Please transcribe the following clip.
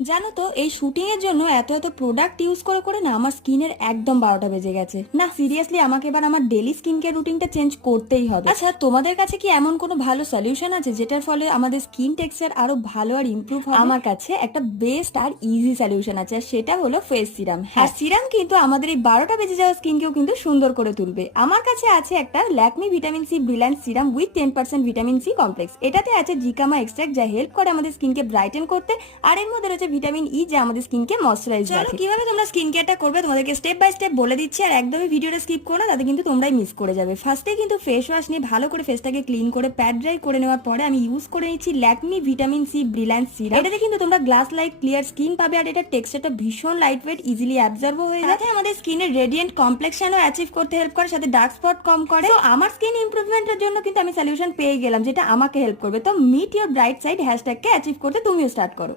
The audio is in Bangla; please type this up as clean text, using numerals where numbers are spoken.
জানো তো এই শুটিং এর জন্য এত এত প্রোডাক্ট ইউজ করে করে না আমার স্কিনের একদম 12টা বেজে গেছে। না সিরিয়াসলি আমাকে এবার আমার ডেলি স্কিন কেয়ার রুটিনটা চেঞ্জ করতেই হবে। আচ্ছা তোমাদের কাছে কি এমন কোনো ভালো সলিউশন আছে যেটার ফলে আমাদের স্কিন টেক্সচার আরো ভালো আর ইমপ্রুভ হবে? আমার কাছে একটা বেস্ট আর ইজি সলিউশন আছে, আর সেটা হলো ফেস সিরাম। হ্যাঁ, সিরাম কিন্তু আমাদের এই 12টা বেজে যাওয়া স্কিনকেও কিন্তু সুন্দর করে তুলবে। আমার কাছে আছে একটা Lakme vitamin C brilliant serum with 10% vitamin C complex. এটাতে আছে জিকামা এক্সট্রাক্ট যা হেল্প করে আমাদের স্কিনকে ব্রাইটেন করতে, আর এর মধ্যে রয়েছে ভিটামিন ই যা আমাদের স্কিনকে ময়শ্চারাইজ রাখে। চলো কিভাবে তোমরা স্কিন কেয়ারটা করবে তোমাদেরকে স্টেপ বাই স্টেপ বলে দিচ্ছি, আর একদমই ভিডিওটা স্কিপ করো না, তাতে কিন্তু তোমরাই মিস করে যাবে। ফার্স্টে কিন্তু ফেস ওয়াশ নিয়ে ভালো করে ফেসটাকে ক্লিন করে প্যাড ড্রাই করে নেওয়ার পরে আমি ইউজ করে নিচ্ছি Lakme vitamin C brilliant serum. এটাতে কিন্তু তোমরা গ্লাস লাইক ক্লিয়ার স্কিন পাবে, আর এটা টেক্সচারটা ভীষণ লাইট ওয়েট, ইজিলি অ্যাবজর্ব হয়ে যায়। সাথে আমাদের স্কিনের রেডিয়েন্ট কমপ্লেক্সনও অ্যাচিভ করতে হেল্প করে, সাথে ডার্ক স্পট কম করে। তো আমার স্কিন ইমপ্রুভমেন্টের জন্য কিন্তু আমি সলিউশন পেয়ে গেলাম যেটা আমাকে হেল্প করবে। তো meet your bright side হ্যাশট্যাগকে achieve করতে তুমিও স্টার্ট করো।